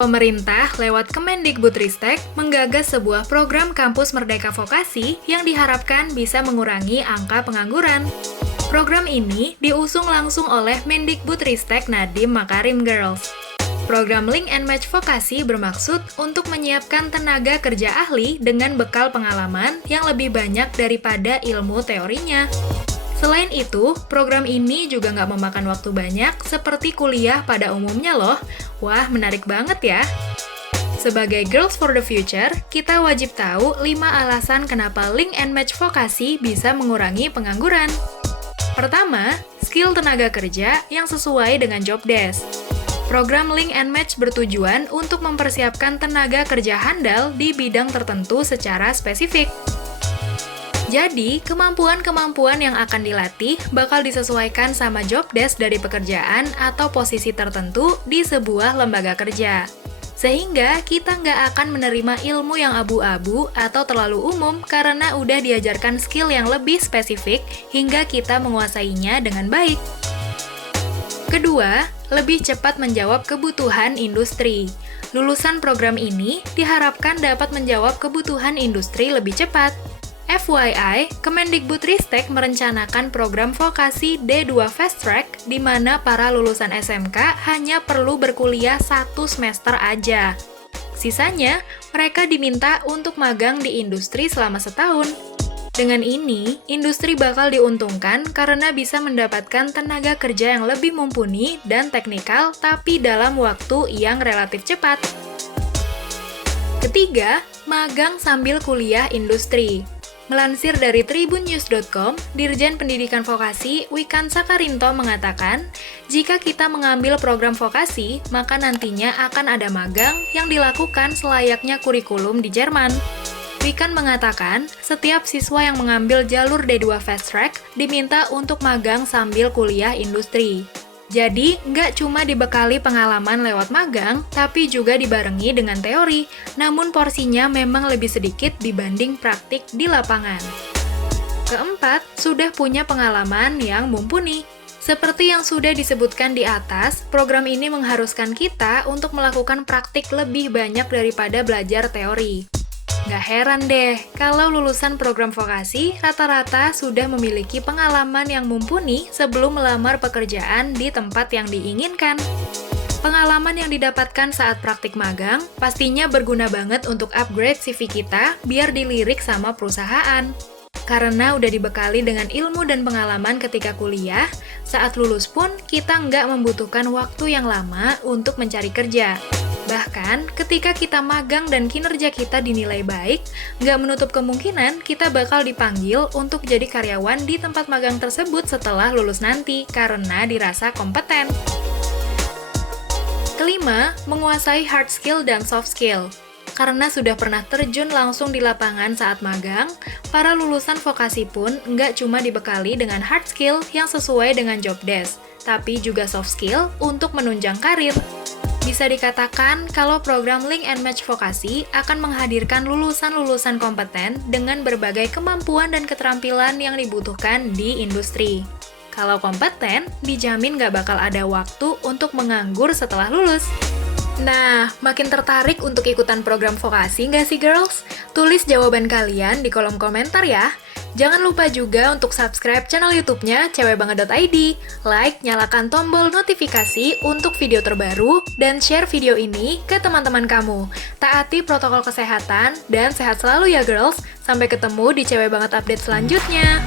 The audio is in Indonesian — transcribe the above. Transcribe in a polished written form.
Pemerintah lewat Kemendikbudristek menggagas sebuah program kampus Merdeka Vokasi yang diharapkan bisa mengurangi angka pengangguran. Program ini diusung langsung oleh Mendikbudristek Nadiem Makarim Girls. Program Link and Match Vokasi bermaksud untuk menyiapkan tenaga kerja ahli dengan bekal pengalaman yang lebih banyak daripada ilmu teorinya. Selain itu, program ini juga nggak memakan waktu banyak seperti kuliah pada umumnya loh. Wah, menarik banget ya! Sebagai Girls for the Future, kita wajib tahu 5 alasan kenapa Link and Match Vokasi bisa mengurangi pengangguran. Pertama, skill tenaga kerja yang sesuai dengan job desk. Program Link and Match bertujuan untuk mempersiapkan tenaga kerja handal di bidang tertentu secara spesifik. Jadi, kemampuan-kemampuan yang akan dilatih bakal disesuaikan sama job desk dari pekerjaan atau posisi tertentu di sebuah lembaga kerja. Sehingga kita nggak akan menerima ilmu yang abu-abu atau terlalu umum karena udah diajarkan skill yang lebih spesifik hingga kita menguasainya dengan baik. Kedua, lebih cepat menjawab kebutuhan industri. Lulusan program ini diharapkan dapat menjawab kebutuhan industri lebih cepat. FYI, Kemendikbudristek merencanakan program vokasi D2 Fast Track di mana para lulusan SMK hanya perlu berkuliah 1 semester aja. Sisanya, mereka diminta untuk magang di industri selama setahun. Dengan ini, industri bakal diuntungkan karena bisa mendapatkan tenaga kerja yang lebih mumpuni dan teknikal tapi dalam waktu yang relatif cepat. Ketiga, magang sambil kuliah industri. Melansir dari tribunnews.com, Dirjen Pendidikan Vokasi Wikan Sakarinto mengatakan, jika kita mengambil program vokasi, maka nantinya akan ada magang yang dilakukan selayaknya kurikulum di Jerman. Wikan mengatakan, setiap siswa yang mengambil jalur D2 Fast Track diminta untuk magang sambil kuliah industri. Jadi, nggak cuma dibekali pengalaman lewat magang, tapi juga dibarengi dengan teori, namun porsinya memang lebih sedikit dibanding praktik di lapangan. Keempat, sudah punya pengalaman yang mumpuni. Seperti yang sudah disebutkan di atas, program ini mengharuskan kita untuk melakukan praktik lebih banyak daripada belajar teori. Nggak heran deh, kalau lulusan program vokasi rata-rata sudah memiliki pengalaman yang mumpuni sebelum melamar pekerjaan di tempat yang diinginkan. Pengalaman yang didapatkan saat praktik magang pastinya berguna banget untuk upgrade CV kita biar dilirik sama perusahaan. Karena udah dibekali dengan ilmu dan pengalaman ketika kuliah, saat lulus pun kita nggak membutuhkan waktu yang lama untuk mencari kerja. Bahkan, ketika kita magang dan kinerja kita dinilai baik, nggak menutup kemungkinan kita bakal dipanggil untuk jadi karyawan di tempat magang tersebut setelah lulus nanti, karena dirasa kompeten. Kelima, menguasai hard skill dan soft skill. Karena sudah pernah terjun langsung di lapangan saat magang, para lulusan vokasi pun nggak cuma dibekali dengan hard skill yang sesuai dengan job desk, tapi juga soft skill untuk menunjang karir. Bisa dikatakan kalau program Link and Match Vokasi akan menghadirkan lulusan-lulusan kompeten dengan berbagai kemampuan dan keterampilan yang dibutuhkan di industri. Kalau kompeten, dijamin nggak bakal ada waktu untuk menganggur setelah lulus. Nah, makin tertarik untuk ikutan program vokasi nggak sih, girls? Tulis jawaban kalian di kolom komentar ya. Jangan lupa juga untuk subscribe channel YouTube-nya cewekbanget.id, like, nyalakan tombol notifikasi untuk video terbaru, dan share video ini ke teman-teman kamu. Taati protokol kesehatan, dan sehat selalu ya girls. Sampai ketemu di Cewek Banget update selanjutnya.